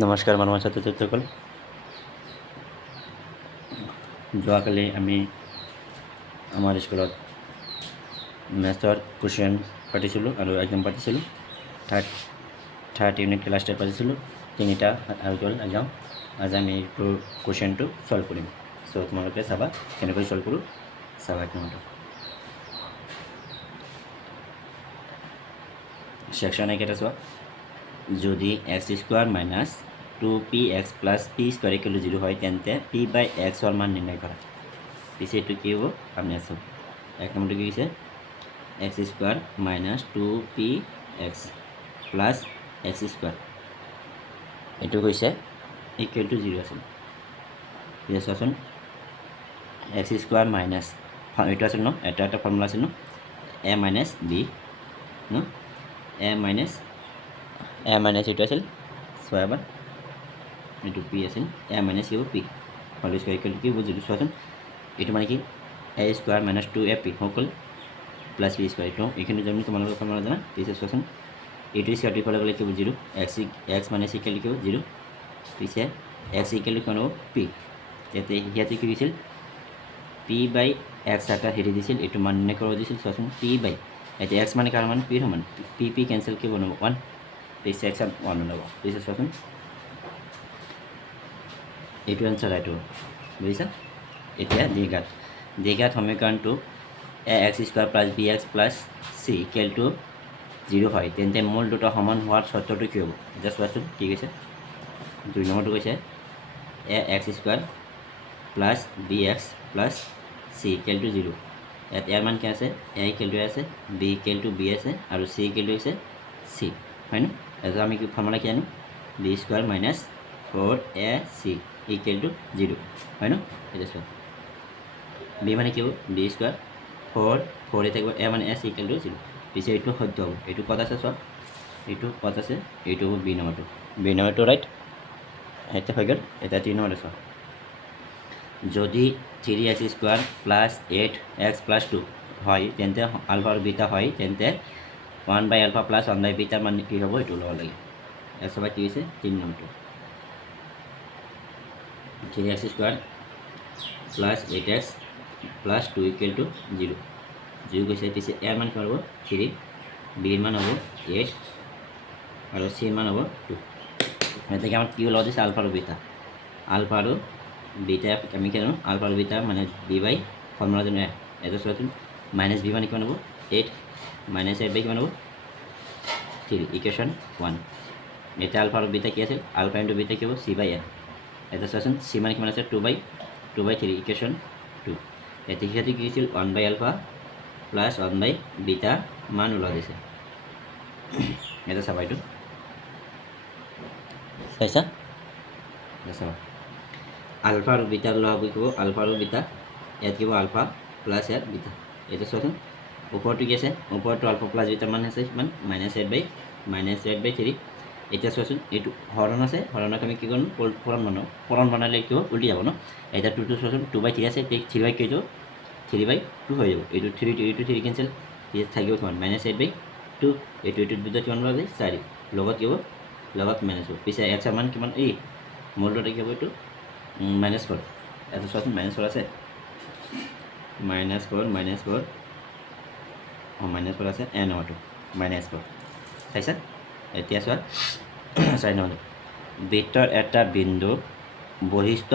নমস্কাৰ মানৱ ছাত্ৰ ছাত্ৰীসকল, যোৱাকালি আমি আমাৰ স্কুলত মেথছৰ কুৱেশ্যন পাতিছিলোঁ আৰু এক্সাম পাতিছিলোঁ। থাৰ্ড ইউনিট ক্লাছ টেষ্ট পাতিছিলোঁ। তিনিটা হৈ গ'ল এক্সাম। আজি আমি এইটো কুৱেশ্যনটো সলভ কৰিম। চ' তোমালোকে চাবা কেনেকৈ সলভ কৰোঁ, চাবা এক নম্বৰটো। সেকশ্যন এইকেইটা চোৱা। যদি x square minus 2px plus P square equal two 0 হয়, তেন্তে পি বাই এক্সৰ মান নিৰ্ণয় কৰা। পিছে এইটো কি হ'ব আমি আছোঁ। এক নম্বৰটো কি হৈছে, x square minus 2px plus x square, এইটো হৈছে ইকুৱেল টু 0 আছিল। ঠিক আছে, চোৱাচোন। এক্স স্কোৱাৰ মাইনাছ এইটো আছিল ন, এটা ফৰ্মুলা আছিল ন, এ মাইনাছ বি ন, এ মাইনাছ এইটো আছিল। চোৱা এবাৰ, এইটো পি আছিল, এ মাইনাছ কি হ'ব P whole square equal to কি হ'ব 0। চোৱাচোন, এইটো মানে কি এ স্কোৱাৰ মাইনাছ 2ap সকল প্লাছ পি স্কোৱাৰ, এইখিনি যদি তোমালোকৰ ফৰ্মুলা জানা। পিছে চোৱাচোন, এইটো স্কোৱাৰটো ইফালে গ'লে কি হ'ব 0, এক্স মাইনাছ ইকুৱেল টু কি হ'ব 0। পিছে এক্স ইকুৱেল টু কিমান হ'ব পি। ইয়াতে কি দিছিল, পি বাই এক্স এটা হেৰি দিছিল, এইটো মান নিৰ্ণয় কৰিব দিছিল। চোৱাচোন, পি বাই এতিয়া এক্স মানে কাৰ মান, পিৰ সমান, পি কেঞ্চেল কি বনাব 1, পিছে এক্স 1 বনাব। পিছে চোৱাচোন, এইটো এনচাৰ এইটো বুজিছা। এতিয়া দ্বিঘাত সমীকৰণটো a x square plus b x plus c equal two 0 হয়, তেন্তে মূল দুটা সমান হোৱাৰ চৰ্তটো কি হ'ব। এতিয়া চোৱাচোন কি কৈছে, 2 নম্বৰটো কৈছে a x square plus b x plus c equal two 0। ইয়াত ইয়াৰ মান কি আছে, এ ইকুৱেল টু আছে, বি ইকুৱেল টু বি আছে, আৰু চি ইকুৱেল টু হৈছে চি, হয়নে। তাৰপিছত আমি কি ফৰ্মুলা কি আনো, b square minus 4ac equal two 0, হয় ন। এতিয়া চোৱা, বি মানে কি হ'ব, বি স্কোৱাৰ 4 থাকিব, এ মানে এছ ইকুৱেল টু 0। পিছে এইটো সত্য হ'ব। এইটো ক'ত আছে চোৱা, এইটো ক'ত আছে, এইটো হ'ব বি নম্বৰটো ৰাইট। এতিয়া হৈ গ'ল। এতিয়া 3 নম্বৰটো চোৱা, যদি 3x square plus 8x plus 2 হয়, তেন্তে আলফা আৰু বিটা হয়, তেন্তে 1 বাই আলফা প্লাছ 1 বাই বিটাৰ মান কি হ'ব, এইটো ল'ব লাগে। চাবা কি হৈছে 3 নম্বৰটো, 3x square plus 8x plus 2 equal two 0 কৈছে। পিছে এৰ মান কিমান হ'ব 3, বিৰ মান হ'ব 8, আৰু চিৰ মান হ'ব 2। এতিয়া আমাক কি ওলাব দিছে, আলফা আৰু বিটা। আলফা আৰু বিটা আমি কি জানো, আলফা আৰু বিটা মানে বি বাই ফৰ্মুলা জানো। এটা চোৱাচোন, মাইনাছ বি মানে কিমান হ'ব 8, মাইনাছ 8 বাই কিমান হ'ব 3, ইকুৱেশ্যন 1। এতিয়া আলফা আৰু বিটা কি আছিল, আলফা ইনটু বিটা কি হ'ব চি বাই এ। এটা চোৱাচোন, চি মানে কিমান আছে 2 বাই 3, ইকুৱেশ্যন 2। এতিয়া সিহঁতে কি হৈছিল 1 বাই আলফা প্লাছ 1 বাই বিটা মান ওলোৱা দিছে। এটা চাবা, এইটো চাইছা, চাবা আলফা আৰু বিটা লোৱা বুলি ক'ব, আলফা আৰু বিটা, ইয়াত কি হ'ব আলফা প্লাছ ইয়াত বিটা। এতিয়া চোৱাচোন, ওপৰটো কি আছে, ওপৰটো আলফা প্লাছ বিটাৰ মান আছে কিমান, -8 বাই 3। এতিয়া চোৱাচোন, এইটো হৰণ আছে, হৰণক আমি কি কৰিম পূৰণ বনালে কি হ'ব উল্টি যাব ন। এতিয়া 2টো চোৱাচোন, 2 বাই 3 আছে, 3 বাই কি হৈ যাব 3 বাই 2 হৈ যাব। এইটো 3 কেঞ্চেল, ইয়াত থাকিব কিমান -8 বাই 2। এইটো দুটা কিমান হ'ব 4, লগত কি হ'ব লগত মাইনাছ হ'ব। পিছে এক্সৰ মান কিমান, এই মূলটো কি হ'ব এইটো -4। এটা চোৱাচোন, -4 আছে, -4 অঁ -4 আছে, এ নম্বৰটো -4 চাইছা। এতিয়া চোৱা 4 নম্বৰ, বৃত্তৰ এটা বিন্দু বহিস্থ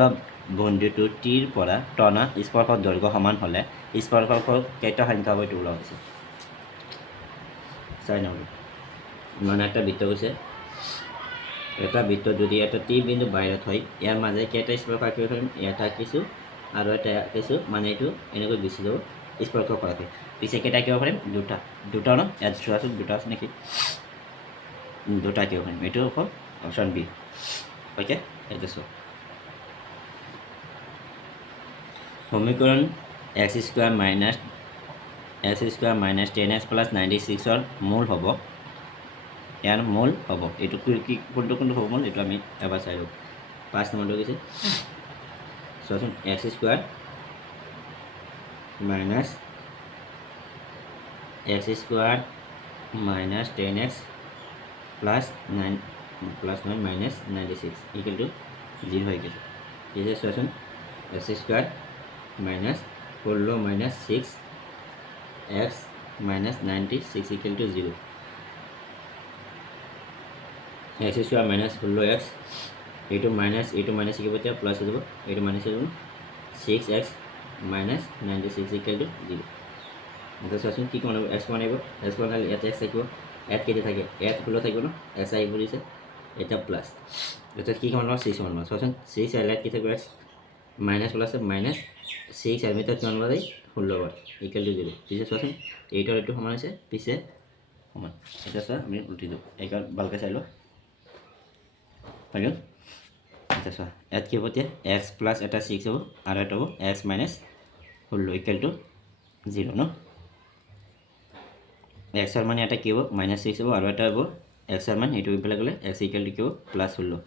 বন্ধুটো টিৰ পৰা টনা স্পৰ্শৰ দৈৰ্ঘ্য সমান হ'লে স্পৰ্শকৰ কেইটা সংখ্যা হ'ব, এইটো ওলোৱা হৈছে। 4 নম্বৰ, মানে একটা বৃত্ত কৈছে, এটা বৃত্ত যদি এটা টি বিন্দু বাহিৰত হয়, ইয়াৰ মাজে কেইটা স্পৰ্শ আঁকিব পাৰিম, এটা আঁকিছোঁ আৰু এটা আঁকিছোঁ, মানে এইটো এনেকৈ গুচি যাব স্পৰ্শ কৰাকৈ। পিছে কেইটা আঁকিব পাৰিম, দুটা ন। ইয়াত চোৱাচোন, দুটা আছে নেকি, দুটা আঁকিব পাৰিম। এইটো হ'ল অপশ্যন বি। অ'কে, এইটো চোৱা, সমীকৰণ x square minus 10x plus 96ৰ মূল হ'ব, ইয়াৰ মূল হ'ব, এইটো কোনটো হ'ব মূল, এইটো আমি এবাৰ চাই লওঁ। 5 নম্বৰটো কৈছে, চোৱাচোন, x square minus 10x plus plus 9 minus 96 equal to 0 হয়ে গেছে। এই যে চোৱাচোন x square minus 16 minus 6 x minus 96 equal to 0। X square minus 16 x এইটো মাইনাস কি হ'ব এতিয়া প্লাস হৈ যাব, এইটো মাইনাস হৈ যাব 6 এক্স মাইনাস 96 ইকুয়াল টু 0। এটা চোৱাচোন কি কোন এক্স কোন আহিব, এক্স কোন আহিলে ইয়াতে এক্স থাকিব, ইয়াত কেইটা থাকে এক্স ফুলো থাকিব ন, এক্স আহিব দিছে এটা প্লাস এটা কি সমান পাব 6 সমান পাব। চোৱাচোন 6 আহিলে কি থাকিব এক্স মাইনাস প্লাস মাইনাস 6 আহিলে তাত কিমান পাব 16 বাৰ ইকুয়াল টু 0। পিছে চোৱাচোন এইটোৰ এইটো সমান হৈছে পিছে সমান। এটা চোৱা আমি উল্টি দিওঁ এইকাৰণ ভালকৈ চাই লওঁ হৈ গ'ল। এটা চোৱা ইয়াত কি হ'ব এতিয়া এক্স প্লাস এটা 6 হ'ব আৰু এটা হ'ব এক্স মাইনাস 16 ইকুয়াল টু 0 ন। এক্সৰ মান এটা কি হ'ব মাইনাস 6 হ'ব আৰু এটা হ'ব এক্সৰ মান এইটো ইফালে গ'লে এক্স ইকুয়াল টু কি হ'ব প্লাস 16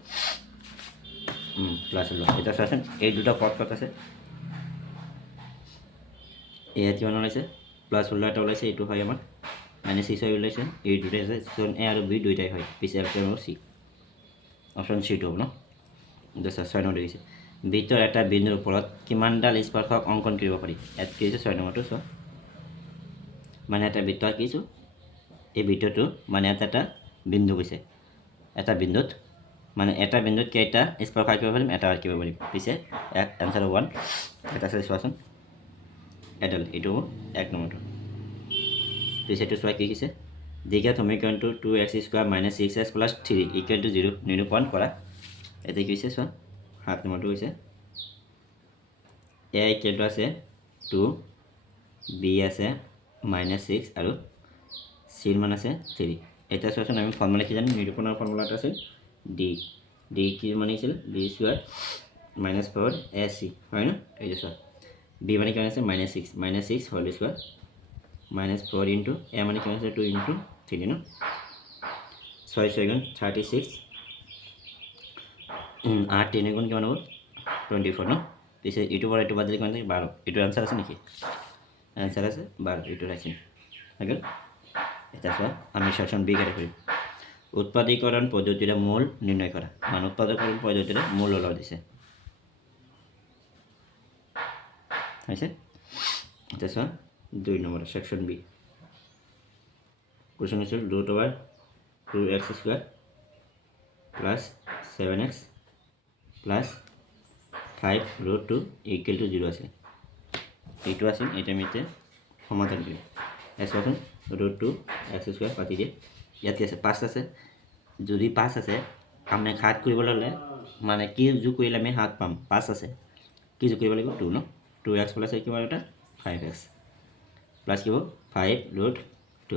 প্লাস 16। এটা চোৱাচোন এই দুটা পদ ক'ত আছে, এয়া কিমান ওলাইছে প্লাস 16 এটা ওলাইছে, এইটো হয় আমাৰ মাইনাস 6 হৈ ওলাইছে, এই দুটাই আছে অপশ্যন এ আৰু বি দুইটাই হয়, পিছে অপশ্যন হ'ব চি, অপশ্যন চিটো হ'ব ন। এতিয়া 6 নম্বৰ দেখিছে বৃত্তৰ এটা বিন্দুৰ ওপৰত কিমানডাল স্পৰ্শক অংকন কৰিব পাৰি। ইয়াত কি হৈছে 6 নম্বৰটো চোৱা, মানে এটা বৃত্ত আঁকিছোঁ, এই বৃত্তটো মানে এটা বিন্দু গৈছে, এটা বিন্দুত মানে এটা বিন্দুত কেইটা স্পৰ্শ আঁকিব পাৰিম, এটা আঁকিব পাৰিম। পিছে এনচাৰ 1 এটা আছে চোৱাচোন এডাল, এইটো 1 নম্বৰটো। পিছে এইটো চোৱা কি কৈছে দীঘা সমীকৰণটো 2x square minus 6x plus 3 equal two 0 নিৰূপণ কৰা। এতিয়া কি হৈছে চোৱা 7 নম্বৰটো হৈছে এ ইকুৱেল টু আছে 2 বি আছে মাইনাছ 6 আৰু চিৰ মান আছে 3। এতিয়া চোৱাচোন আমি ফৰ্মুলা কি জানো, নিৰূপণৰ ফৰ্মুলাটো আছিল ডি কি মানে আছিল বি স্কোৱাৰ মাইনাছ 4 এ চি হয় ন। এই যে চোৱা বি মানে কিমান আছে minus 6 whole square minus 4 into a মানে কিমান আছে 2 ইন্টু 3 ন, 6 6 গুণ 36 8 3 গুণ কিমান হ'ব 24 ন। পিছে এইটো পৰা এইটো বাদ দিলে কিমান থাকে 12। এইটোৰ আনচাৰ আছে নেকি, আনচাৰ আছে 12, এইটো ৰাখিম হৈ গ'ল। এতিয়া চোৱা আমি সেকশ্যন বি কেইটা কৰিম, উৎপাদীকৰণ পদ্ধতিৰে মূল নিৰ্ণয় কৰা, মানে উৎপাদীকৰণ পদ্ধতিৰে মূল ওলাই দিছে হৈছে। এতিয়া চোৱা 2 নম্বৰ সেকশ্যন বি কুৱেশ্যন হৈছে √2x square plus 7x plus 5√2 equal to 0 আছে, এইটো আছিল এটা আমি এতিয়া সমাধান কৰিম। চোৱাচোন √2x স্কোয়ার পাতি দিয়ে, ইয়াতে আছে 5 আছে, যদি 5 আছে আমি 7 কৰিবলৈ হ'লে মানে কি যোগ কৰিলে আমি 7 পাম, 5 আছে কি যোগ কৰিব লাগিব 2 ন, 2x প্লাছ কিমান এটা 5x প্লাছ কি হ'ব 5√2।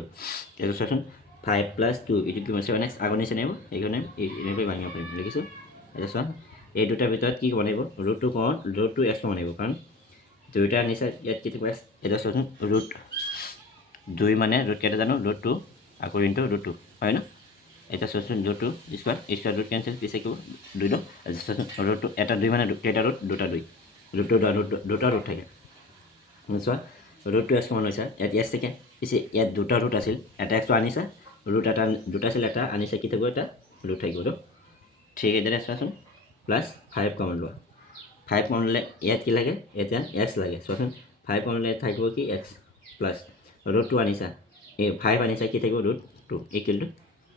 এইটো চোৱাচোন 5 প্লাছ 2 এইটো কিমান 7x আগৰ নিচিনা আহিব, সেইকাৰণে এনেকৈ ভাঙিব পাৰিম লিখিছোঁ। এতিয়া চোৱা এই দুটাৰ ভিতৰত কি ক'ব লাগিব √2 কমন √2x কমন আহিব, কাৰণ দুইটা নিচা ইয়াত কেতিয়াবা এতিয়া চোৱাচোন √2 মানে ৰুট কেইটা জানো √2 আকৌ ইনটু √2 হয় ন। এতিয়া চোৱাচোন √2 স্কোয়াৰ স্কোয়াৰ ৰুট কেঞ্চেল, পিছে কি হ'ব 2 ন। চোৱাচোন √2 এটা 2 মানে কেইটা ৰুট দুটা 2 দুটা ৰুট থাকে। চোৱা √2x সমান হৈছে ইয়াত এক্স থাকে, পিছে ইয়াত দুটা ৰুট আছিল, এটা এক্সটো আনিছা ৰুট এটা দুটা আছিল এটা আনিছা কি থাকিব এটা ৰুট থাকিব তো ঠিক এইদৰে চোৱাচোন প্লাছ 5 কমন লোৱা, 5 কমন ল'লে ইয়াত কি লাগে এতিয়া এক্স লাগে। চোৱাচোন 5 কমন ল'লে থাকিব কি এক্স প্লাছ √2 আনিছা এই 5 আনিছা কি থাকিব √2 ইকুৱেল টু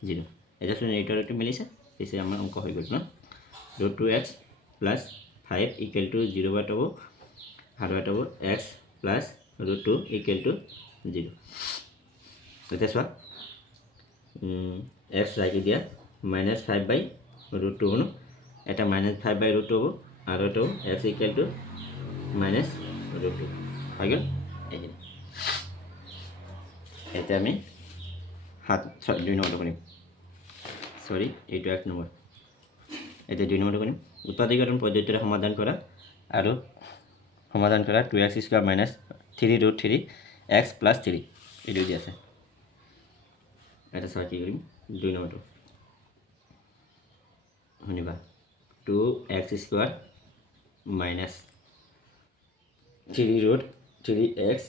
0। এতিয়া চোন এইটো মিলিছে, পিছে আমাৰ অংক হৈ গ'ল ন। √2x প্লাছ 5 ইকুৱেল টু 0 বাট হ'ব আৰু এটা হ'ব x প্লাছ √2 ইকুৱেল টু 0। এতিয়া চোৱা x ৰাখি দিয়া মাইনাছ 5/√2 হ'ব ন, এটা মাইনাছ 5/√2 হ'ব আৰু এটা x ইকুৱেল টু মাইনাছ √2 হৈ গ'ল। এতিয়া আমি 2 নম্বৰটো কৰিম, সৰি এইটো 1 নম্বৰ। এতিয়া 2 নম্বৰটো কৰিম উৎপাদীকৰণ পদ্ধতিৰে সমাধান কৰা আৰু সমাধান কৰা 2x square minus 3√3x plus 3 এইটো দি আছে। এটা চাই কি কৰিম 2 নম্বৰটো শুনিবা 2x square minus 3√3x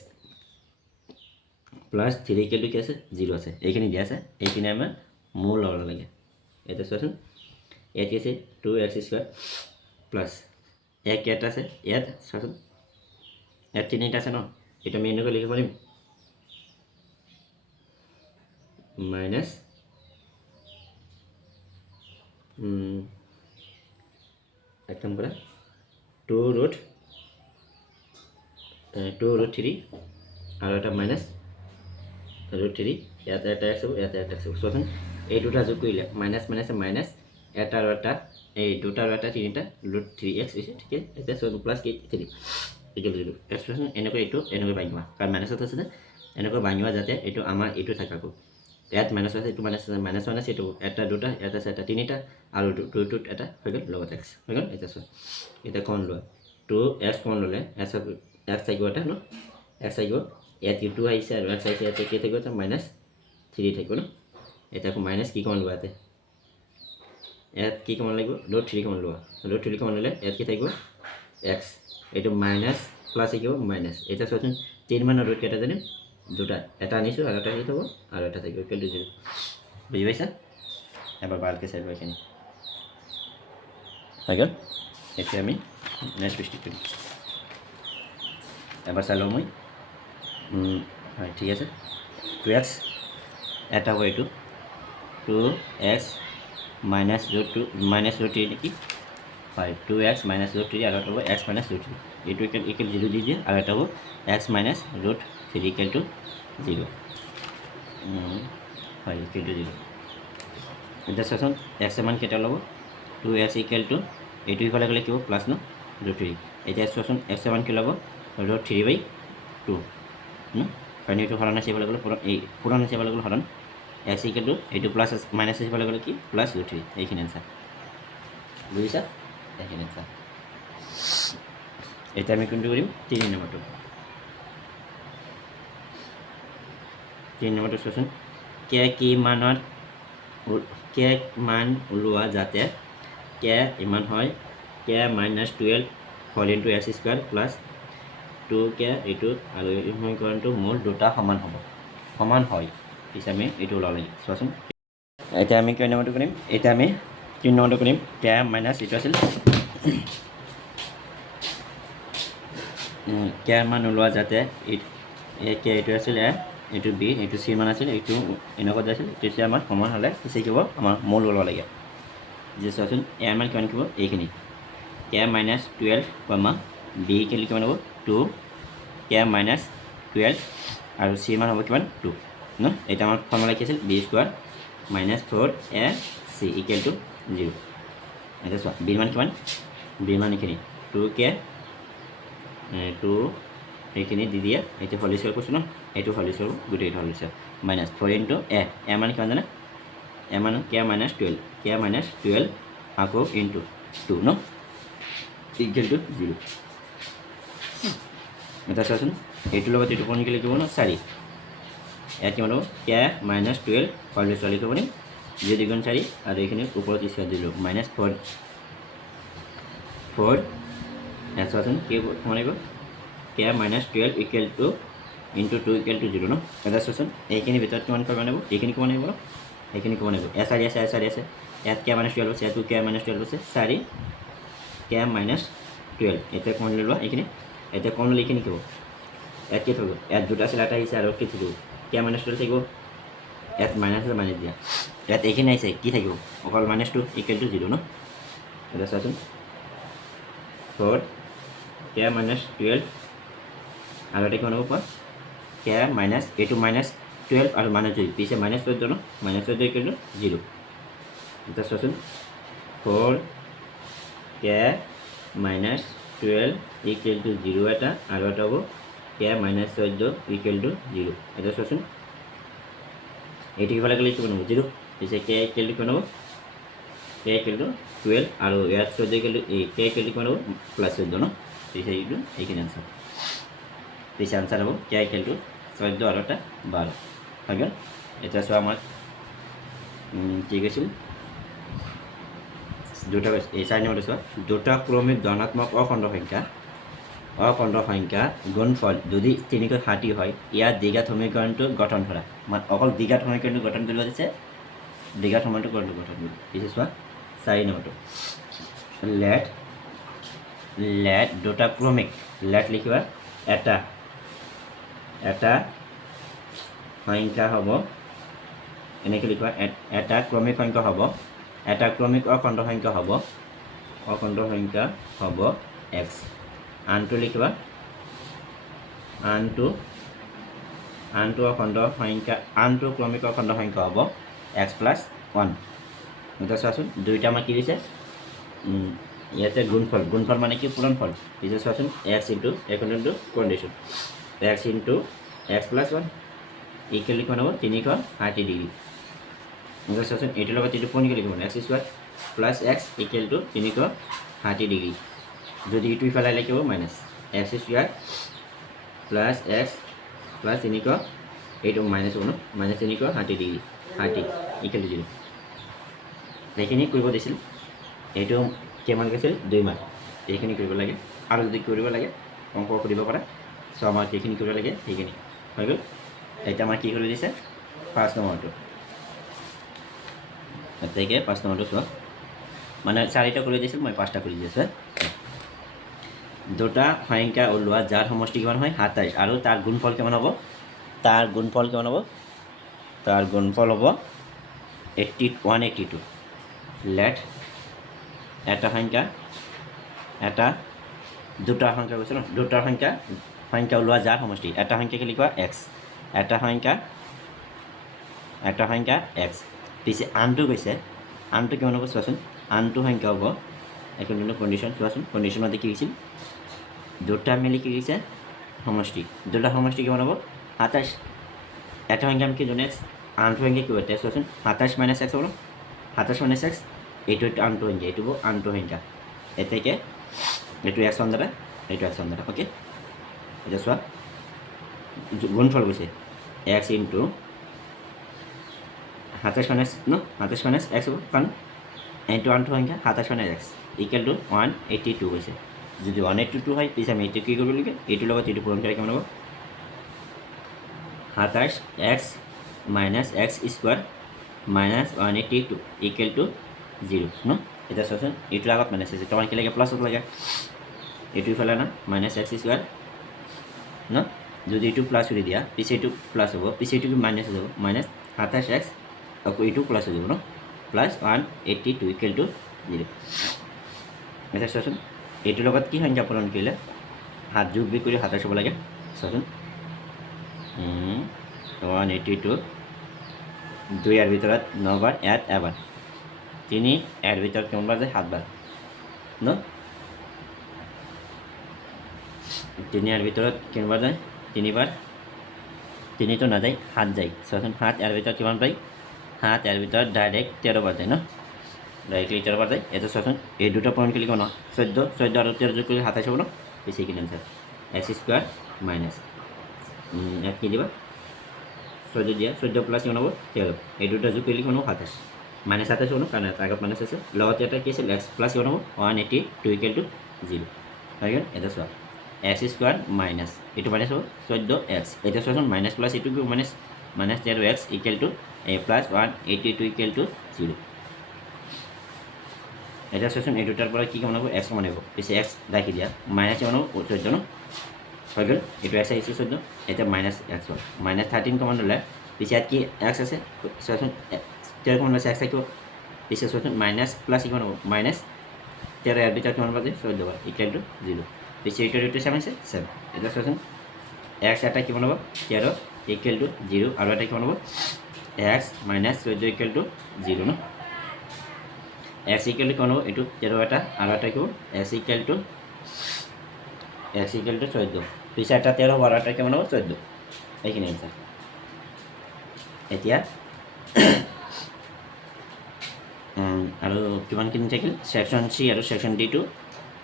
plus 3 equal to কি আছে 0 আছে, এইখিনি দিয়া আছে, এইখিনি আমাৰ মূল ল'ব লাগে। এতিয়া চোৱাচোন ইয়াত কি আছে 2x স্কুৱাৰ প্লাছ এক ইয়াত আছে ইয়াত চোৱাচোন ইয়াত তিনিটা আছে ন এইটো আমি এনেকৈ লিখিব পাৰিম মাইনাছ এক কাম কৰা 2√3 আৰু এটা মাইনাছ √3 ইয়াতে এটা x হ'ব ইয়াতে এটা x হ'ব চোৱাচোন এই দুটা যোগ কৰিলে মাইনাছ মাইনাছ মাইনাছ এটা আৰু এটা এই দুটা আৰু এটা তিনিটা √3x হৈছে ঠিক আছে এতিয়া চোৱাচোন প্লাছ কি 3 ইকুৱেল টু 0 এক্সপ্ৰেশ্যন এনেকৈ এইটো এনেকৈ ভাঙিবা কাৰণ মাইনাছত আছে যে এনেকৈ ভাঙিবা যাতে এইটো আমাৰ এইটো থাকে আকৌ ইয়াত মাইনাছ আছে এইটো মাইনাছ আছে মাইনাছ মাইনাছ এইটো এটা দুটা ইয়াত আছে এটা তিনিটা আৰু টুত এটা হৈ গ'ল লগত x হৈ গ'ল এতিয়া চোৱা এতিয়া কমন লোৱা 2x কমন ল'লে x থাকিব এটা ন x থাকিব ইয়াত 2 আহিছে আৰু x আহিছে ইয়াতে কি থাকিব এটা মাইনাছ 3 থাকিব ন এতিয়া আকৌ মাইনাছ কি কমন লোৱা ইয়াত কি কমন লাগিব √3 কমন লোৱা √3 কমন ল'লে ইয়াত কি থাকিব x এইটো মাইনাছ প্লাছ থাকিব মাইনাছ এতিয়া চোৱাচোন 3 মানৰ ৰুট কেইটা জানিম দুটা এটা আনিছোঁ আৰু এটা কি হ'ব আৰু এটা থাকিব ইকুৱেল টু 0 বুজি পাইছা এবাৰ ভালকৈ চাই লোৱা এইখিনি হৈ গ'ল এতিয়া আমি নেক্সট বৃষ্টি কৰিম এবাৰ চাই লওঁ মই হয় ঠিক আছে 2x এটা হ'ব এইটো 2x মাইনাছ √3 নেকি হয় 2x মাইনাছ √3 আৰু এটা হ'ব x মাইনাছ √3 এইটো ইকুৱেল 0 দি দিয়ে আৰু এটা হ'ব x মাইনাছ √3 ইকুৱেল টু 0 হয় ইকুৱেল টু 0 এতিয়া চোৱাচোন x মান কেইটা ল'ব 2x ইকুৱেল টু এইটো ইফালে গ'লে কি হ'ব প্লাছ ন √3 এতিয়া চোৱাচোন x মান কি ল'ব √3/2 কাৰণ এইটো হৰণ আছে ইফালে গ'লে পূৰণ আছে ইফালে গ'লে হৰণ x ইকুৱেল টু এইটো প্লাছ মাইনাছ আছে ইফালে গ'লে কি প্লাছ √3 এইখিনি এনচাৰ বুজিছা এইখিনি এনচাৰ এতিয়া আমি কোনটো কৰিম 3 নম্বৰটো চোৱাচোন কে মান ওলোৱা যাতে কে ইমান হয় k minus 12 whole into x square plus 2k এইটো আৰু এই সমীকৰণটো মূল দুটা সমান হয় পিছে আমি এইটো ওলাব লাগিব চোৱাচোন এতিয়া আমি কেই নম্বৰটো কৰিম এতিয়া আমি 3 নম্বৰটো কৰিম কে মাইনাছ এইটো আছিল কে মান ওলোৱা যাতে কে এইটো আছিল এ এইটো বি এইটো চি মান আছিল এইটো এনেকুৱা আছিল তেতিয়া আমাৰ সমান হ'লে পিছে কি হ'ব আমাৰ মূল ওলাব লাগে যে চোৱাচোন এ মান কিমান কিব এইখিনি কে মাইনাছ 12 বি ইকুৱেল কিমান হ'ব 2 কে মাইনাছ 12 আৰু চি মান হ'ব কিমান 2 ন এটা আমাৰ ফৰ্মুলা কি আছিল বি স্কুৱাৰ মাইনাছ 4 এ চি ইকুৱেল টু 0 এতিয়া চোৱা বিৰ মান কিমান বিৰ মান এইখিনি 2k 2 এইখিনি দি দিয়ে এইটো হোল স্কুৱাৰ কৈছোঁ ন এইটো হোল স্কুৱাৰ গোটেইটো whole square minus 4 into a মান কিমান জানে এ মান কে মাইনাছ 12 আকৌ ইনটু 2 ন ইকুৱেল টু 0 এটা চোৱাচোন এইটোৰ লগত এইটো কোন কি লিখিব ন 4 ইয়াত কিমান হ'ব কে মাইনাছ 12 হোল স্কুৱাৰ লিখিব নি 0 2 4 আৰু এইখিনি ওপৰত স্কুৱাৰ দিলোঁ মাইনাছ 4 ইয়াত চোৱাচোন কি কিমান আহিব k minus 12 equal to into 2 equal two 0 ন এটা চোৱাচোন এইখিনি ভিতৰত কিমান কিমান আহিব এইখিনি কিমান আহিব এইখিনি কিমান আহিব এ 4 আছে ইয়াত কে মাইনাছ 12 আছে ইয়াতো কে মাইনাছ 12 আছে 4 কে মাইনাছ 12 এতিয়া কমন লৈ লোৱা এইখিনি এতিয়া কমন লৈ এইখিনি কি হ'ব ইয়াত কি থাকিব ইয়াত দুটা আছিল এটা আহিছে আৰু কি থাকিব কে মাইনাছ 12 থাকিব ইয়াত মাইনাছ আছে মাইনাছ দিয়া ইয়াত এইখিনি আহিছে কি থাকিব অকল মাইনাছ 2 ইকুৱেল টু 0 ন এতিয়া চোৱাচোন 4 কে মাইনাছ 12 আৰু এটা কিমান হ'ব কোৱা কে মাইনাছ এইটো মাইনাছ 12 আৰু মাইনাছ 2 পিছে মাইনাছ 14 ন মাইনাছ 14 ইকুৱেল টু 0 এতিয়া চোৱাচোন 4 কে মাইনাছ 12 ইকুৱেল টু 0 এটা আৰু এটা হ'ব কে মাইনাছ 14 ইকুৱেল টু 0 এতিয়া চোৱাচোন এইটো ইফালে গ'লে কিমান হ'ব 0 পিছে কে ইকুৱেল টু কিমান হ'ব কে ইকুৱেল টু 12 আৰু ইয়াত 14 equal to K equal to কিমান হ'ব প্লাছ 14 ন পিছে এইটো এইখিনি আনচাৰ পিছে আনচাৰ হ'ব কে ইকুৱেল টু 14 আৰু এটা 12 হৈ গ'ল এতিয়া চোৱা আমাৰ কি কৈছিল দুটা এই 4 নম্বৰটো চোৱা দুটা ক্ৰমিক ধনাত্মক অখণ্ড সংখ্যা গুণফল যদি 3 × 7 হয় ইয়াৰ দ্বিঘাত সমীকৰণটো গঠন কৰা অকল দ্বিঘাত সমীকৰণটো গঠন কৰিব দিছে দীঘাত সময়টো কোনটো কথা পিছে চোৱা 4 নম্বৰটো লেট দুটা ক্ৰমিক লেট লিখিবা এটা সংখ্যা হ'ব এনেকৈ লিখিবা এটা ক্ৰমিক সংখ্যা হ'ব এটা ক্ৰমিক অখণ্ড সংখ্যা হ'ব x আনটো লিখিবা আনটো অখণ্ড সংখ্যা আনটো ক্ৰমিক অখণ্ড সংখ্যা হ'ব x + 1 এতিয়া চোৱাচোন দুইটা আমাৰ কি দিছে ইয়াতে গুণফল মানে কি পূৰণফল পিছে চোৱাচোন x into equal condition x into x + 1 equal কিমান হ'ব 360 ডিগ্ৰী এতিয়া চোৱাচোন এইটোৰ লগত এইটো পূৰণ কৰি লিখিব x² + x equal two 360 degree যদি ইটো ইফালে লিখিব মাইনাছ x² + x + 3 এইটো মাইনাছ হ'ব ন মাইনাছ 360 ডিগ্ৰী 30 ইকুৱেল টু 0 এইখিনি কৰিব দিছিল এইটো কিমান কৈছিল 2 মাৰ্ক এইখিনি কৰিব লাগে আৰু যদি কৰিব লাগে অংক কৰিব পাৰা 6 মাৰ্ক এইখিনি কৰিব লাগে সেইখিনি হৈ গ'ল এতিয়া আমাৰ কি কৰি দিছে 5 নম্বৰটো এতেকে 5 নম্বৰটো চোৱা মানে 4টা কৰি দিছিল মই 5টা কৰি দিছোঁ দুটা সংখ্যা ওলোৱা যাৰ সমষ্টি কিমান হয় 27 আৰু তাৰ গুণফল কিমান হ'ব তাৰ গুণফল হ'ব 182 লেট দুটা সংখ্যা কৈছে ন দুটা সংখ্যা ওলোৱা যাৰ সমষ্টি এটা সংখ্যাকে লিখোৱা x এটা সংখ্যা x পিছে আনটো কৈছে আনটো কিমান হ'ব চোৱাচোন আনটো সংখ্যা হ'ব এখন কণ্ডিশ্যন চোৱাচোন কণ্ডিশ্যনতে কি হৈছিল দুটা মিলি কি হৈছে সমষ্টি দুটা সমষ্টি কিমান হ'ব 27 এটা সংখ্যা আমি কি জানো x আনটো সংখ্যা কি হ'ব এতিয়া চোৱাচোন 27 - x হ'ব ন 27 - x এইটো আনটো সংখ্যা এইটো হ'ব আনটো সংখ্যা এতেকে এইটো x দ্বাৰা এইটো x দ্বাৰা ওকে এতিয়া চোৱা গুণফল কৈছে x ইনটু 27 - ন 27 - x হ'ব কাৰণ এইটো আনটো সংখ্যা 27 - x ইকুৱেল টু 182 কৈছে যদি 182 হয় পিছে আমি এইটো কি কৰিব লাগে এইটোৰ লগত এইটো পূৰণ কৰি কিমান হ'ব 27x - x² - 182 ইকুৱেল টু 0 ন এতিয়া চোৱাচোন এইটোৰ আগত মাইনাছ আছে তোমাৰ কি লাগে প্লাছত লাগে এইটো ইফালে না -x² ন যদি এইটো প্লাছ কৰি দিয়া পিছে এইটো প্লাছ হ'ব পিছে এইটো মাইনাছ হৈ যাব -27x আকৌ এইটো প্লাছ হৈ যাব ন +182 ইকুৱেল টু 0 এতিয়া চোৱাচোন এইটোৰ লগত কি সংখ্যা পূৰণ কৰিলে হাত যোগ বিয়োগ কৰি 27 হ'ব লাগে চোৱাচোন 182 2 ইয়াৰ ভিতৰত 9 বাৰ ইয়াত এবাৰ 3 ইয়াৰ ভিতৰত কিমান বাৰ যায় 7 বাৰ ন 3 ইয়াৰ ভিতৰত কিমান বাৰ যায় 3 বাৰ 3 তো নাযায় 7 যায় চোৱাচোন 7 ইয়াৰ ভিতৰত কিমান পায় 7 ইয়াৰ ভিতৰত ডাইৰেক্ট 13 বাৰ যায় ন ডাইৰেক্টলি 13 বাৰ যায় এটা চোৱাচোন এই দুটা পূৰণ কৰিলে কিমান 14 আৰু 13 যোগ কৰিলে 27 হ'ব ন পিছে কি আনসাৰ x² মাইনাছ ইয়াত কি দিবা 14 দিয়া 14 প্লাছ কিমান হ'ব 13 এই দুটা যোগ কৰিলে কিমান হ'ব 27 -27 হ'ব ন কাৰণ আগত মাইনাছ আছে লগতে এটা কি আছিল x প্লাছ কিমান হ'ব 182 ইকুৱেল টু 0 হৈ গ'ল এটা চোৱা x² মাইনাছ এইটো মাইনাছ হ'ব 14x এতিয়া চোৱাচোন মাইনাছ প্লাছ এইটো কি minus -13x equal to plus 182 equal to 0 এতিয়া চোৱাচোন এই দুটাৰ পৰা কি কিমান হ'ব x কিমান হ'ব পিছে x ৰাখি দিয়া মাইনাছ কিমান হ'ব 14 ন হৈ গ'ল এইটো x আহিছে 14 এতিয়া -x হ'ল -13 কিমান হ'লে পিছে ইয়াত কি x আছে চোৱাচোন 13 কিমান আছে x থাকিব পিছে চোৱাচোন মাইনাছ প্লাছ কিমান হ'ব -13 ইয়াৰ ভিতৰত কিমান বাজে 14 বাৰ ইকুৱেল টু 0 পিছে এইটো চেম আছে চেম এতিয়া চোৱাচোন x এটা কিমান হ'ব 13 ইকুৱেল টু 0 আৰু এটা কিমান হ'ব x -14 ইকুৱেল টু 0 ন x ইকুৱেল টু কিমান হ'ব এইটো 13 এটা আৰু এটা কি হ'ব x ইকুৱেল টু 14 পিছে এটা 13 হ'ব আৰু এটা কিমান হ'ব 14 এইখিনি আনসাৰ এতিয়া আৰু কিমানখিনি থাকিল ছেকশ্যন চি আৰু ছেকশ্যন ডিটো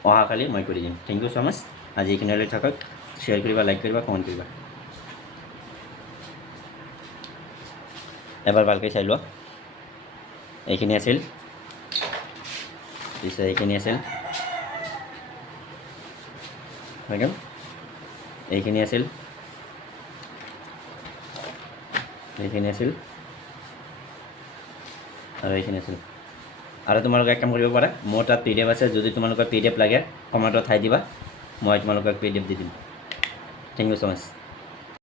অহাকালি মই কৰি দিম থেংক ইউ ছ' মাছ আজি এইখিনিলৈ থাকক শ্বেয়াৰ কৰিবা লাইক কৰিবা কমেণ্ট কৰিবা এবাৰ ভালকৈ চাই লোৱা এইখিনি আছিল পিছে এইখিনি আছিল হৈ গ'ল এইখিনি আছিল এইখিনি আছিল আৰু এইখিনি আছিল আৰু তোমালোকে এক কাম কৰিব পাৰা মোৰ তাত PDF আছে যদি তোমালোকৰ PDF লাগে কমেণ্টত ঠাই দিবা মই তোমালোকক PDF দি দিম থেংক ইউ ছ' মাছ